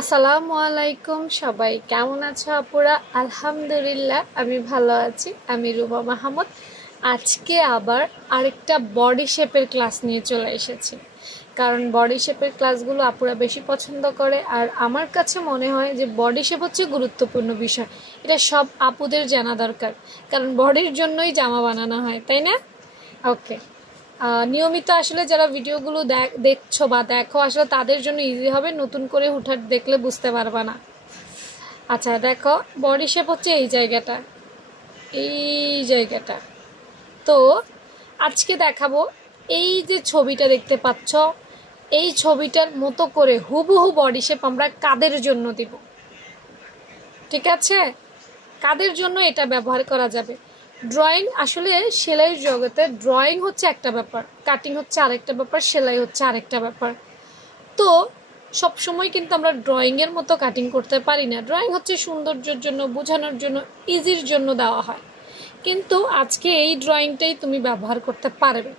আসসালামু আলাইকুম সবাই কেমন আছো আপুরা? আলহামদুলিল্লাহ আমি ভালো আছি। আমি রুমা মাহমুদ। আজকে আবার আরেকটা বডি শেপের ক্লাস নিয়ে চলে এসেছি, কারণ বডি শেপের ক্লাসগুলো আপুরা বেশি পছন্দ করে। আর আমার কাছে মনে হয় যে বডি শেপ হচ্ছে গুরুত্বপূর্ণ বিষয়, এটা সব আপুদের জানা দরকার, কারণ বডির জন্যই জামা বানানো হয়, তাই না? ওকে, নিয়মিত আসলে যারা ভিডিওগুলো দেখছো বা দেখো আসলে তাদের জন্য ইজি হবে, নতুন করে হুটহাট দেখলে বুঝতে পারবা না। আচ্ছা দেখো, বডি শেপ হচ্ছে এই জায়গাটা। তো আজকে দেখাবো এই যে ছবিটা দেখতে পাচ্ছ, এই ছবিটার মতো করে হুবহু বডি শেপ আমরা কাদের জন্য দিব, ঠিক আছে? কাদের জন্য এটা ব্যবহার করা যাবে? ড্রয়িং আসলে সেলাইয়ের জগতে ড্রয়িং হচ্ছে একটা ব্যাপার, কাটিং হচ্ছে আরেকটা ব্যাপার, সেলাই হচ্ছে আরেকটা ব্যাপার। তো সব সময় কিন্তু আমরা ড্রয়িংয়ের মতো কাটিং করতে পারি না। ড্রয়িং হচ্ছে সৌন্দর্যের জন্য, বোঝানোর জন্য, ইজির জন্য দেওয়া হয়, কিন্তু আজকে এই ড্রয়িংটাই তুমি ব্যবহার করতে পারবে।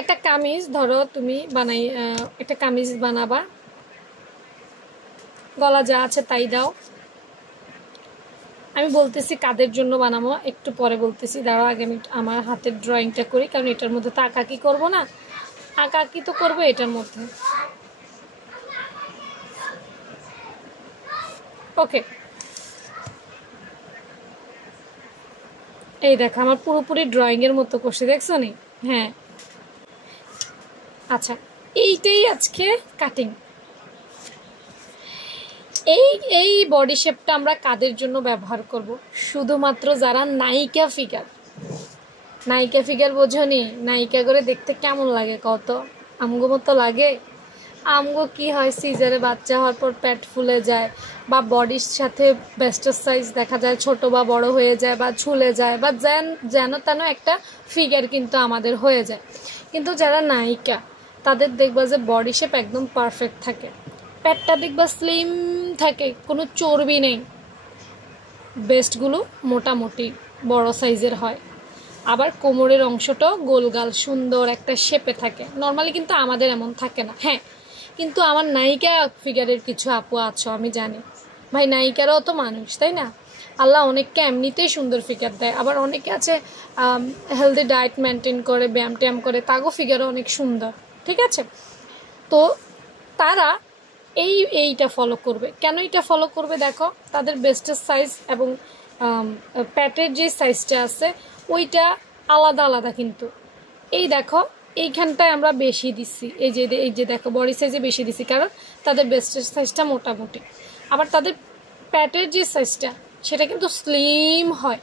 একটা কামিজ ধরো তুমি একটা কামিজ বানাবা, গলা যা আছে তাই দাও। আমি বলতেছি কাদের জন্য বানাবো একটু পরে বলতেছি, দাঁড়াও আগে আমি আমার হাতের ড্রয়িংটা করি, কারণ এটার মধ্যে তো আঁকাকি করবো না, আঁকাকি তো করবো এটার মধ্যে। ওকে, এই দেখো আমার পুরোপুরি ড্রয়িংয়ের মতো করছে, দেখছো নি? হ্যাঁ, আচ্ছা, এইটাই আজকে কাটিং। এই এই বডি শেপটা আমরা কাদের জন্য ব্যবহার করব? শুধুমাত্র যারা নায়িকা ফিগার বোঝনি? নায়িকা করে দেখতে কেমন লাগে কত? আমগো মতো লাগে? আমগো কি হয়, সিজারে বাচ্চা হওয়ার পর পেট ফুলে যায়, বা বডির সাথে বেস্টার সাইজ দেখা যায়, ছোট বা বড় হয়ে যায়, বা ঝুলে যায়, বা যেন তেন একটা ফিগার কিন্তু আমাদের হয়ে যায়। কিন্তু যারা নায়িকা তাদের দেখবা যে বডি শেপ একদম পারফেক্ট থাকে, পেটটা দেখবা স্লিম থাকে, কোনো চর্বি নেই, বেস্টগুলো মোটামুটি বড় সাইজের হয়, আবার কোমরের অংশটাও গোলগাল সুন্দর একটা শেপে থাকে। নর্মালি কিন্তু আমাদের এমন থাকে না। হ্যাঁ, কিন্তু আমার নায়িকা ফিগারের কিছু আপু আছো আমি জানি, ভাই নায়িকারাও তো মানুষ, তাই না? আল্লাহ অনেককে এমনিতেই সুন্দর ফিগার দেয়, আবার অনেকে আছে হেলদি ডায়েট মেনটেন করে, ব্যায়াম ট্যায়াম করে, তাগো ফিগারও অনেক সুন্দর, ঠিক আছে? তো তারা এইটা ফলো করবে। কেন এটা ফলো করবে? দেখো তাদের বেস্টের সাইজ এবং প্যাটের যে সাইজটা আছে ওইটা আলাদা আলাদা, কিন্তু এই দেখো এইখানটায় আমরা বেশি দিচ্ছি, এই যে দেখো বডি সাইজে বেশি দিচ্ছি, কারণ তাদের বেস্টের সাইজটা মোটামুটি। আবার তাদের প্যাটের যে সাইজটা সেটা কিন্তু স্লিম হয়,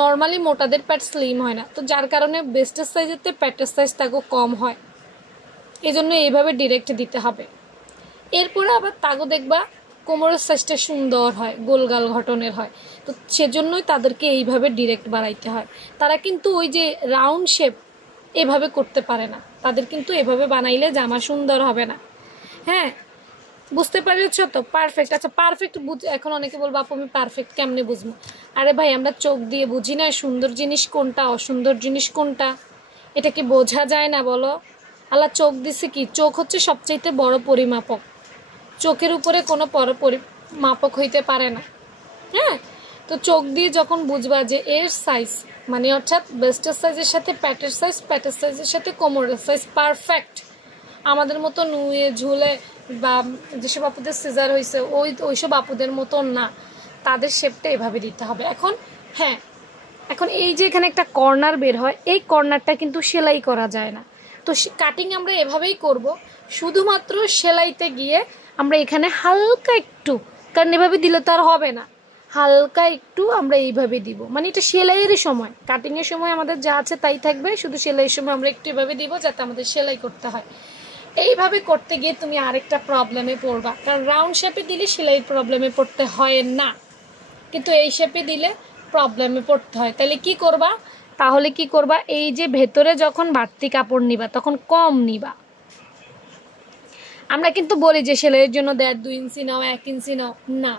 নর্মালি মোটাদের প্যাট স্লিম হয় না, তো যার কারণে বেস্টের সাইজের প্যাটের সাইজ তাকেও কম হয়, এই জন্য এইভাবে ডিরেক্ট দিতে হবে। এরপরে আবার তাগো দেখবা কোমরের সাইজটা সুন্দর হয়, গোলগাল ঘটনের হয়, তো সেজন্যই তাদেরকে এইভাবে ডিরেক্ট বাড়াইতে হয়। তারা কিন্তু ওই যে রাউন্ড শেপ এভাবে করতে পারে না, তাদের কিন্তু এভাবে বানাইলে জামা সুন্দর হবে না। হ্যাঁ, বুঝতে পারছ তো? পারফেক্ট। আচ্ছা পারফেক্ট এখন অনেকে বলবো আপু আমি পারফেক্ট কেমনে বুঝবো? আরে ভাই আমরা চোখ দিয়ে বুঝি না সুন্দর জিনিস কোনটা অসুন্দর জিনিস কোনটা? এটা কি বোঝা যায় না বলো? আল্লাহ চোখ দিছে কি? চোখ হচ্ছে সবচাইতে বড় পরিমাপক, চোখের উপরে কোনো মাপক হইতে পারে না। হ্যাঁ, তো চোখ দিয়ে যখন বুঝবা যে এর সাইজ মানে অর্থাৎ বেস্টের সাইজের সাথে প্যাটের সাইজের সাথে কোমরের সাইজ পারফেক্ট, আমাদের মতো নুয়ে ঝুলে বা যেসব আপুদের সিজার হয়েছে ওইসব আপুদের মতো না, তাদের শেপটা এভাবে দিতে হবে। এখন হ্যাঁ, এখন এই যে এখানে একটা কর্নার বের হয়, এই কর্নারটা কিন্তু সেলাই করা যায় না, তো কাটিং আমরা এভাবেই করব। শুধুমাত্র সেলাইতে গিয়ে আমরা এখানে হালকা একটু, কারণ এভাবে দিলে তো আর হবে না, হালকা একটু আমরা এইভাবে দিব, মানে এটা সেলাইয়ের সময়, কাটিংয়ের সময় আমাদের যা আছে তাই থাকবে, শুধু সেলাইয়ের সময় আমরা একটু এভাবে দিব যাতে আমাদের সেলাই করতে হয়। এইভাবে করতে গিয়ে তুমি আরেকটা প্রবলেমে পড়বা, কারণ রাউন্ড শেপে দিলে সেলাইয়ের প্রবলেমে পড়তে হয় না, কিন্তু এই শেপে দিলে প্রবলেমে পড়তে হয়। তাহলে কি করবা, এই যে ভেতরে যখন বাড়তি কাপড় নিবা তখন কম নিবা। আমরা কিন্তু বলি যে সেলাইয়ের জন্য 1.5-2 ইঞ্চি নাও, 1 ইঞ্চি নাও, না,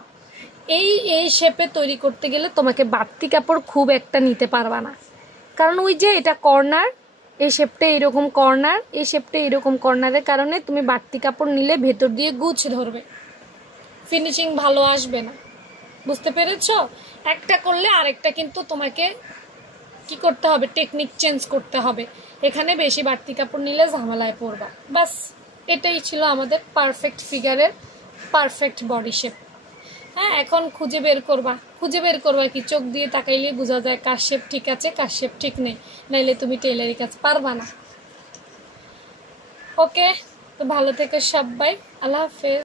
এই শেপে তৈরি করতে গেলে তোমাকে বাড়তি কাপড় খুব একটা নিতে পারবা না, কারণ ওই যে এটা কর্নার, এই শেপটা এরকম কর্নার, এই শেপটা এরকম কর্নারের কারণে তুমি বাড়তি কাপড় নিলে ভেতর দিয়ে গুছ ধরবে, ফিনিশিং ভালো আসবে না। বুঝতে পেরেছো? একটা করলে আরেকটা কিন্তু তোমাকে কি করতে হবে, টেকনিক চেঞ্জ করতে হবে। এখানে বেশি বাড়তি কাপড় নিলে ঝামেলায় পড়বা। বাস এটাই ছিল আমাদের পারফেক্ট ফিগারের পারফেক্ট বডি শেপ। হ্যাঁ, এখন খুঁজে বের করবা কি, চোখ দিয়ে তাকাইলেই বোঝা যায় কার শেপ ঠিক আছে কার শেপ ঠিক নেই, নাইলে তুমি টেইলারের কাছে পারবা না। ওকে, তো ভালো থেকে সবাই, আল্লাহ হাফেজ।